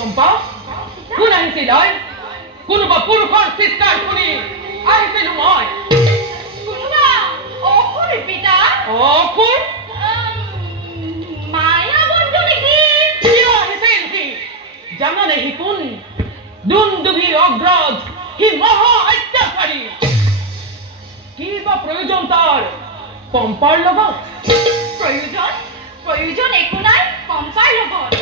পম্পা কোন আহিছিল কোনোবা পুৰুষৰ চিৎকাৰ শুনি আহিছিলো মই কোনোবা অসুৰ পিতা অসুৰ মায়া বন্ধু নেকি কিয় আহিছিল সি জানানে সি কোন দুন্দুভিৰ অগ্ৰজ সি মহা অত্যাচাৰী কিবা প্ৰয়োজন তাৰ পম্পাৰ লগত প্ৰয়োজন একো নাই পম্পাৰ লগত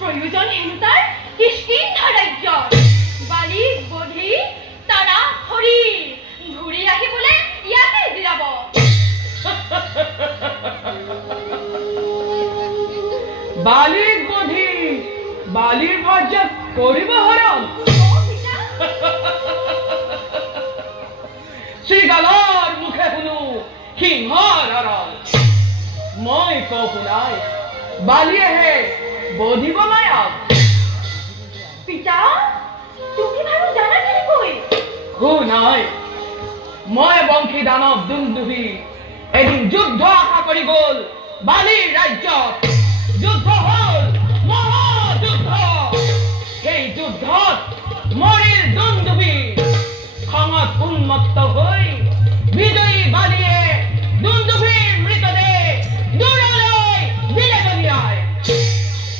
প্ৰয়োজন হেনো তাৰ কিষ্কিন্ধা ৰাজ্যৰ বালি বধি তাৰা হৰি ঘূৰি আহিবলৈ ইয়াতে জিৰাব বালিৰ বধি বালিৰ ভাৰ্যাত কৰিব হৰণ শ্ৰীগালৰ মুখে শুনো সিংহৰ হৰণ মই কওঁ শুনাই বালিয়েহে বধিব মায়াক পিতা তুমি বাৰু জানা কেনেকৈ শুনাই মই বংশী দানৱ দুন্দুভি এদিন যুদ্ধ আশা কৰি গ'ল বালিৰ ৰাজ্যত যুদ্ধ হ'ল মহাযুদ্ধ সেই যুদ্ধত মৰিল দুন্দুভি খঙত উন্মত্ত হৈ বিজয়ী বালিয়ে দুন্দুভিৰ মৃতদেহ দূৰলৈ দিলে দলিয়াই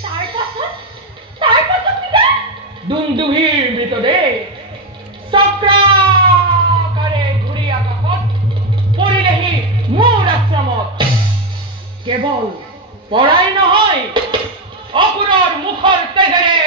তাৰ পাছত পিতা দুন্দুভিৰ মৃতদেহ চক্ৰাকাৰে ঘূৰি আকাশত পৰিলেহি মোৰ আশ্ৰমত কেৱল পৰাই নহয় অসুৰৰ মুখৰ তেজেৰে